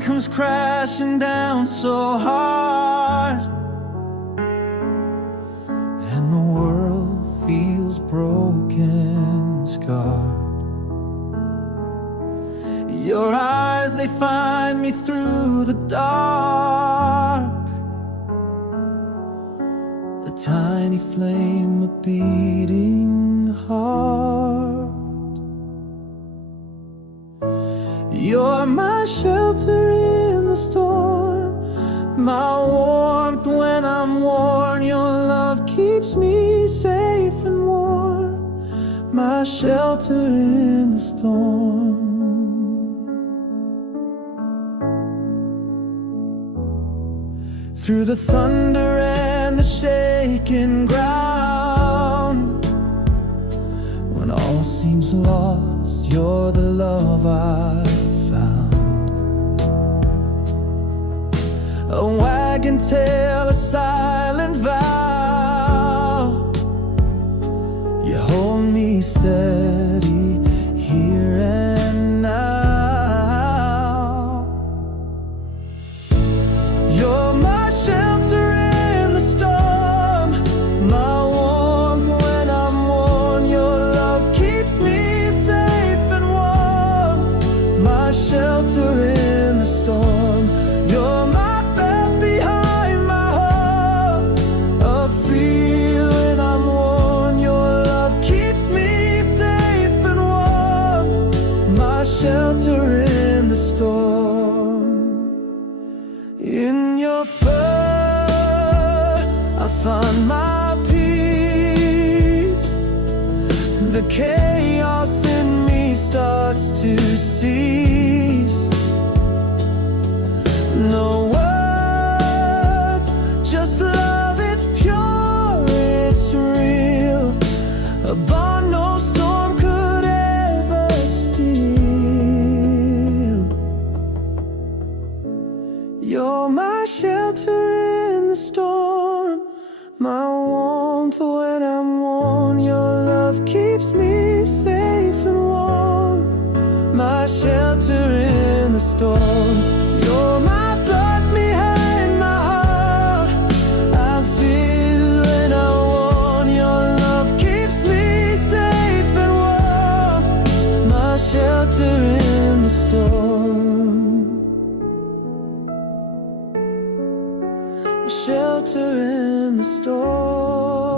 rain comes crashing down so hard, and the world feels broken, scarred. Your eyes, they find me through the dark, a tiny flame, a beating heart. You're my shelter in the storm, my warmth when I'm worn. Your love keeps me safe and warm, my shelter in the storm. Through the thunder and the shaking ground, when all seems lost, you're the love I found. A wagon tail, a silent vow, you hold me steady here and now. You're my shelter in the storm, my warmth when I'm worn. Your love keeps me safe and warm, my shelter in the storm. You're my best behind my heart, a feeling I'm worn. Your love keeps me safe and warm, my shelter in the storm. In your fur, I find my peace. The chaos in me starts to cease. No words, just love, it's pure, it's real. A bond no storm could ever steal. You're my shelter in the storm, my warmth when I'm worn. Your love keeps me safe and warm, my shelter in the storm. You're my plus behind my heart, I feel when I want. Your love keeps me safe and warm, my shelter in the storm. Shelter in the storm.